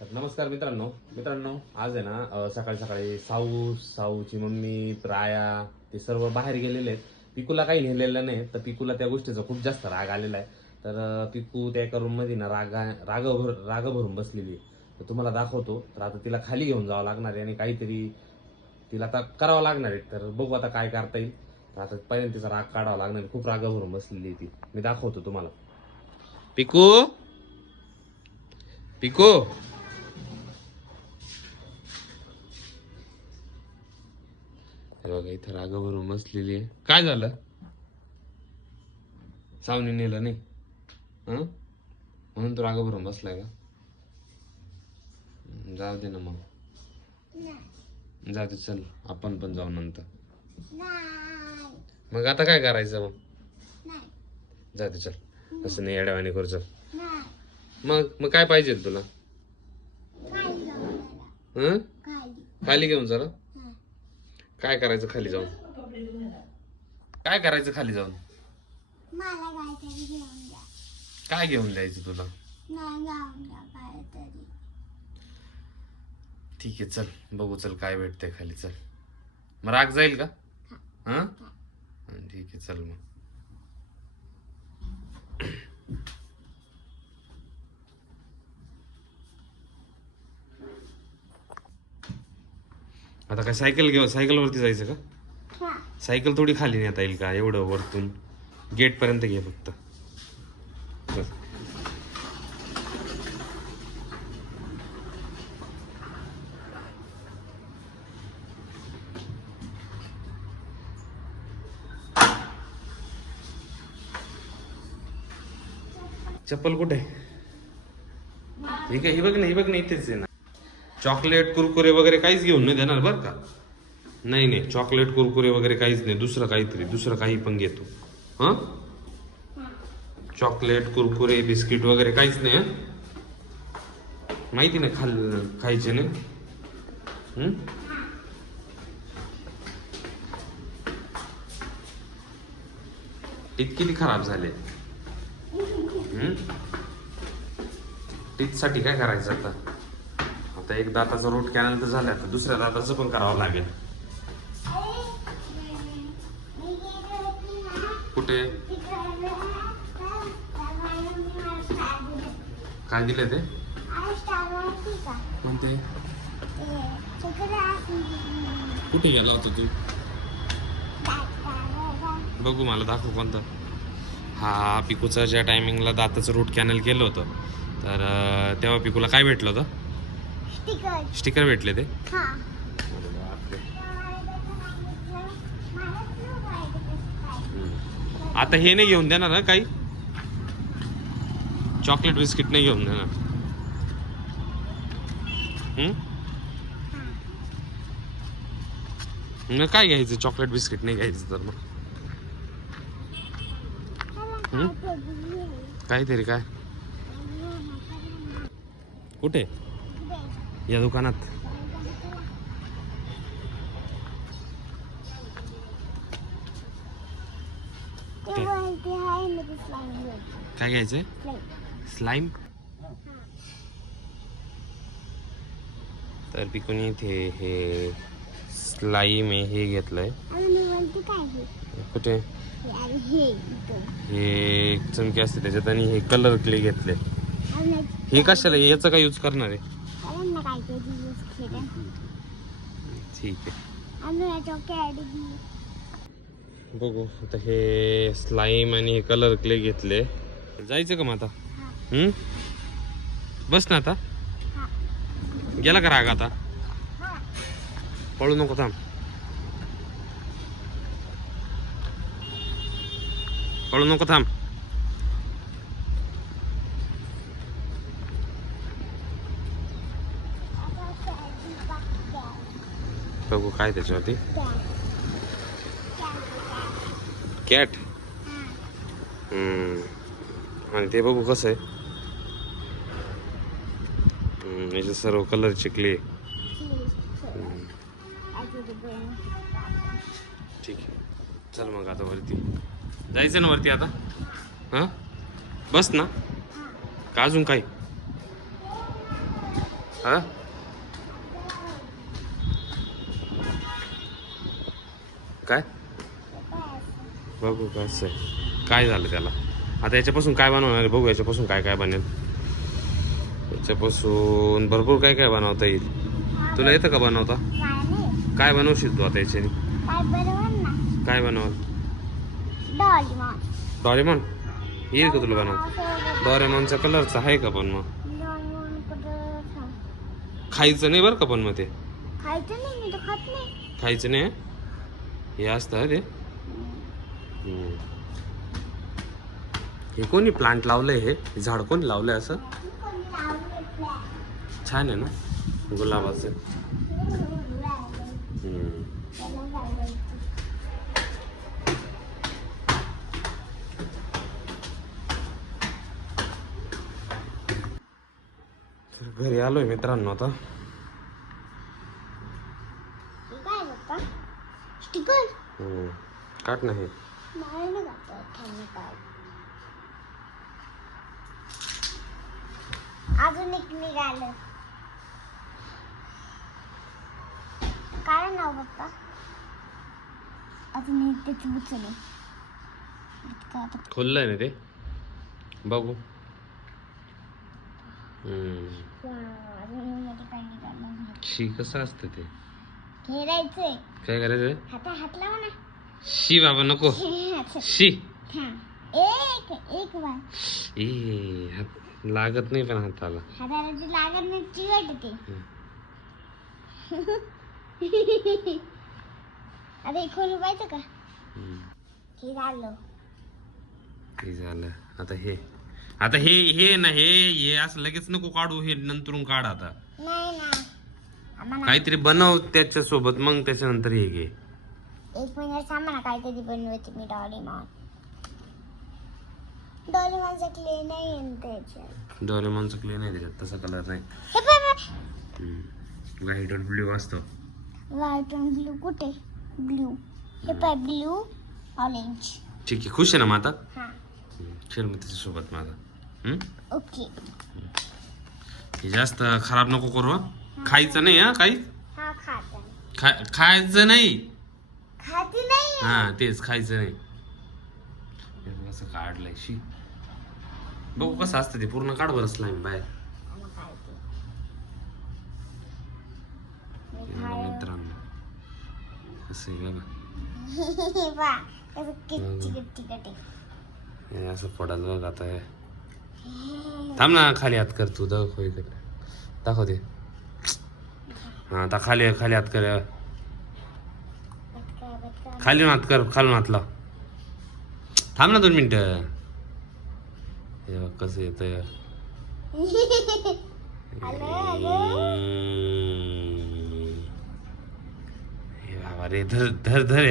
तर नमस्कार मित्रांनो आज आहे ना सकाळी सकाळी साऊची मम्मी प्राया ते सर्व बाहेर गेलेले आहेत. पिकूला काही नेलेलं नाही तर पिकूला त्या गोष्टीचा खूप जास्त राग आलेला आहे. तर पिकू त्या एका रूम मध्ये ना राग भरून बसलेली आहे. तर तुम्हाला दाखवतो. तर आता तिला खाली घेऊन जावं लागणार आहे आणि काहीतरी तिला आता करावं लागणार आहे. तर बघू आता काय करता येईल. तर आता पहिल्यांदा तिचा राग काढावा लागणार आहे. खूप राग भरून बसलेली आहे ती. मी दाखवतो तुम्हाला. पिकू पिकू हे बघा इथं राग भरून बसलेली आहे. काय झालं? सावनी नेलं नाही हं म्हणून तो राग भरून बसलाय का? जाऊ दे ना मग. जाऊ दे चल आपण पण जाऊ नंतर. मग आता काय करायचं मग? जाऊ दे चल. असं नाही येड्यावानी करू चल. मग काय पाहिजे तुला? हं खाली घेऊन चला. काय करायचं खाली जाऊन? काय करायचं खाली जाऊन? काय घेऊन द्यायचं तुला? ठीक आहे चल बघू चल काय भेटतंय खाली चल. मग राग जाईल का? हा ठीक आहे चल मग. आता काय सायकल वरती जायचं का? सायकल थोडी खाली नेता येईल का एवढं वरतून? गेट पर्यंत घे फक्त. बस. चप्पल कुठे? ठीक आहे ही बघ ना इथेच आहे ना. चॉकलेट कुरकुरे वगैरे काहीच घेऊन नाही देणार बरं का? नाही चॉकलेट कुरकुरे वगैरे काहीच नाही. दुसरं काही पण घेतो. हा चॉकलेट कुरकुरे बिस्किट वगैरे काहीच नाही. माहिती नाही खायचे नाही. टीथ किती खराब झाले. टीथ साठी काय करायचं आता? आता एक दाताचा रूट कॅनल तर झालं, आता दुसऱ्या दाताचं पण करावं लागेल. कुठे? काय दिले ते? कोणते? कुठे गेला होता तू? बघू मला दाखव कोणतं. हा पिकूचा ज्या टायमिंगला दाताचं रूट कॅनल केलं होतं तर तेव्हा पिकूला काय भेटलं होतं? स्टिकर भेटले ते. आता हे नाही घेऊन देणार ना काही? चॉकलेट बिस्किट नाही घेऊन देणार? मग काय घ्यायचं? चॉकलेट बिस्किट नाही घ्यायचं तर मग काहीतरी काय? कुठे? या दुकानात. काय घ्यायचंय? स्लाइम. तर पिकून इथे हे स्लाइम आहे हे घेतलंय. कुठे? हे चमके असते त्याच्यात आणि हे कलर क्ले घेतले. हे कशाला? याचा काय यूज करणार आहे? ठीक आहे बघू. आता हे स्लाइम आणि हे कलर क्ले घेतले. जायचं का मग आता? बस ना आता. गेला का राग आता? पळू नको थांब. पळू नको थांब. बघू काय त्याच्यावरती. कॅट. आणि ते बघू कसं आहे. याचे सर्व कलरचे क्ले. ठीक आहे चल मग आता वरती जायचं ना. वरती आता बस ना का अजून काय? हा काय बघू कसं आहे काय झालं त्याला. आता याच्यापासून काय बनवणार आहे बघू. याच्यापासून काय काय बनेल. याच्यापासून भरपूर काय काय बनवता येईल. तुला येतं का बनवता. काय बनवशील तू आता याच्याने. काय बनवाल. डॉरेमॉन येईल का तुला बनवता. डॉरेमॉनचा कलरचा आहे का पण मग. खायचं नाही बरं का पण मग ते खायचं नाही. हे असतं ते. हे कोणी प्लांट लावलंय. हे झाड कोणी लावलंय असं. छान आहे ना गुलाबाचं. घरी आलोय मित्रांनो आता. काट नाही अजून एक निघालं. काय नाव पप्पा. अजून एक त्याची उचल खोललंय ना ते बघू. शी कसं असतं ते. खेळायचंय. काय करायचंय. हात लावा ना. शी बाबा नको. शी एक एक बार. हात लागत नाही पण हाताला. हाताला ती लागत नाही चिवटते. आता हे खोलू पाहिजे का. हे झालं. हे झालं. आता हे ना हे असं लगेच नको काढू. हे नंतरून काढ आता. नाही ना काहीतरी बनव त्याच्या सोबत मग त्याच्यानंतर हे घे. एक मिनिट थांबा ना. काहीतरी बनवते मी. डॉरेमॉनचा क्ले नाही त्याच्यात. डोरेमॉनचा क्ले नाही त्याच्यात. तसा कलर नाही. व्हाईट और ब्ल्यू असतो. व्हाईट आणि ब्ल्यू कुठे. ब्ल्यू हे पाय. Blue orange. ठीक आहे. खुश आहे ना मग आता. हा खेळ मग त्याच्यासोबत माझा. ओके. हे जास्त खराब नको करू. खायचं नाही हा काही. हा खाता. खायचं नाही. खाती नाही. हा तेच खायचं नाही. कसं काढलंय शी. बघू कसं असतं ते. पूर्ण काढ बरं स्लाईम बाहेर. मित्रांनो असं आहे बघा. हे असं पडाल बघ आता. हे थांब ना. खाली हात कर तू. दाखव दे. हा आता खाली हात कर. खाली हात कर. खालून हात लाव. थांब ना 2 मिनिटं. हे बघ कसं येतंय. हे बाबा रे. धर धर धर.